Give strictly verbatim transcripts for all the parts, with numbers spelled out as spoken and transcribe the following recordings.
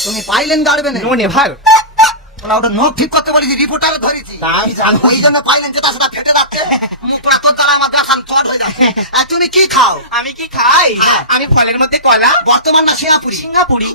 তুমি পাইলেন গাড়বে না নো নেভার। ওরা ওটা নখ ঠিক করতে বলেছি, রিপোর্টারে ধরেছি। আমি জানো। এই জন্য পাইলেন যেটা সেটা ফেটে যাচ্ছে, মুখ পুরা তোর দ্বারা আমার দেখান চট হয়ে যাচ্ছে। আর তুমি কি খাও? আমি কি খাই? হ্যাঁ। আমি ফলের মধ্যে কলা, বর্তমান না সিঙ্গাপুরি? সিঙ্গাপুরি,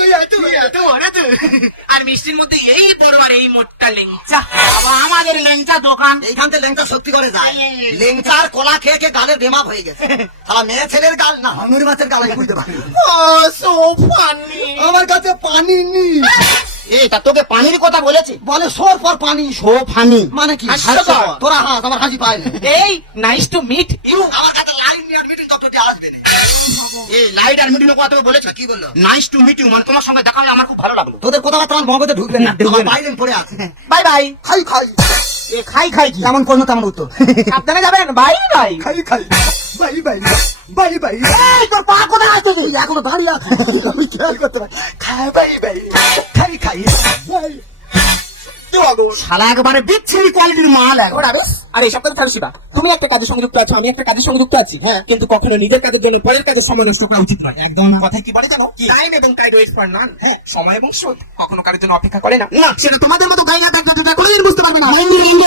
আর মিষ্টির মধ্যে এই বড় আর এই মোটটা লেংচা। আমাদের লেংচা দোকান। এইখান থেকে লেংচা শক্তি করে যায়। লেংচার কলা খেয়ে খেয়ে গালের বেমাপ হয়ে গেছে। সারা মেয়ে ছেলের গাল না হাঙ্গুরি মাছের গাল আমি বুঝতে পারি। So funny. আমার কাছে পানি নেই। এটা তোকে পানির কথা বলেছে? বলে সোর পর পানি। সো ফানি মানে কি? হাস্যকর। তোরা হাস, আমার হাসি পায় না। এই নাইস টু মিট ইউ। আমার কাছে লাইন নিয়ে মিটিং দপ্তরটি আসবে না। এই লাইট আর মিটিং কথা তোকে বলেছে? কি বললো? নাইস টু মিট ইউ, মানে তোমার সঙ্গে দেখা হলে আমার খুব ভালো লাগলো। তোদের কোথাও তোমার মগজে ঢুকবে না, ঢুকবে আমার না। বাইরে পড়ে আছে। Bye bye. খাই খাই এ খাই খাই কি? কেমন করলো তেমন উত্তর। সাবধানে যাবেন। Bye bye. খাই খাই বাই বাই বাই বাই। এই তোর পা কোথায় আছে? তুই এখনো দাঁড়িয়ে আছে, আমি খেয়াল করতে পারি। খাই বাই বাই খাই খাই বাই। শালা একবারে বিচ্ছিরি কোয়ালিটির মাল এক। আর এই সপ্তাহে ছাড়ো শিবা, তুমি একটা কাজের সঙ্গে যুক্ত আছো, আমি একটা কাজের সঙ্গে যুক্ত আছি। হ্যাঁ, কিন্তু কখনো নিজের কাজের জন্য পরের কাজের সময় নষ্ট করা উচিত নয়। একদম না। কথা কি বলে জানো? টাইম এবং কাইড ওয়েট ফর নান। হ্যাঁ, সময় এবং সুদ কখনো কারোর জন্য অপেক্ষা করে না। না, সেটা তোমাদের মতো গাইনা দেখতে দেখতে কোনোদিন বুঝতে পারবে না।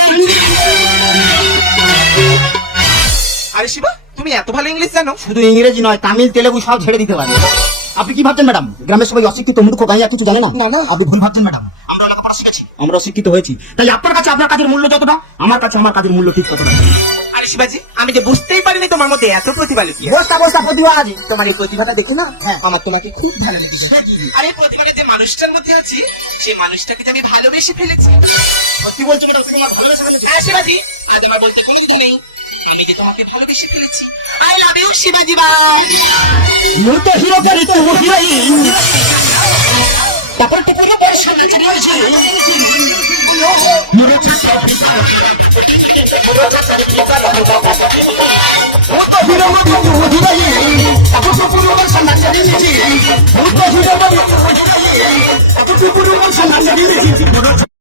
আরে শিবা, তুমি এত ভালো ইংলিশ জানো? শুধু ইংরেজি নয়, তামিল তেলেগু সব ছেড়ে দিতে পারে। আপনি কি ভাবছেন ম্যাডাম, গ্রামের সবাই অশিক্ষিত মূর্খ গাইয়া কিছু জানে না? আপনি ভুল ভাবছেন ম্যাডাম, আমরা লেখাপড়া শিখেছি, আমরা শিক্ষিত হয়েছি। তাই আপনার কাছে আপনার কাজের মূল্য যতটা, আমার কাছে আমার কাজের মূল্য ঠিক ততটা। আরে শিবাজি, আমি যে বুঝতেই পারিনি তোমার মধ্যে এত প্রতিভা লুকিয়ে আছে। বস্তা বস্তা প্রতিভা আছে। তোমার এই প্রতিভাটা দেখে না, আমার তোমাকে খুব ভালো লেগেছে। আর এই প্রতিভাটা যে মানুষটার মধ্যে আছে, সেই মানুষটাকে যে আমি ভালোবেসে ফেলেছি। সত্যি বলছো ম্যাডাম, তুমি আমার ভালোবেসে ফেলেছো? হ্যাঁ শিবাজি, আজ আমার বলতে কোনো কিছু নেই, আমি যে তোমাকে ভালোবেসে ফেলেছি। আই লাভ ইউ শিবাজি বাই। মুর্তে হিরো করে তো হিরোইন, তারপর তো পুরো পয়সা নিয়ে রয়েছে। মুরে ছাত্র পিতা ও তো হিরো মতো হিরোইন, তারপর তো পুরো পয়সা নিয়ে নিয়েছি। ও তো হিরো মতো হিরোইন, তারপর তো পুরো পয়সা নিয়ে নিয়েছি।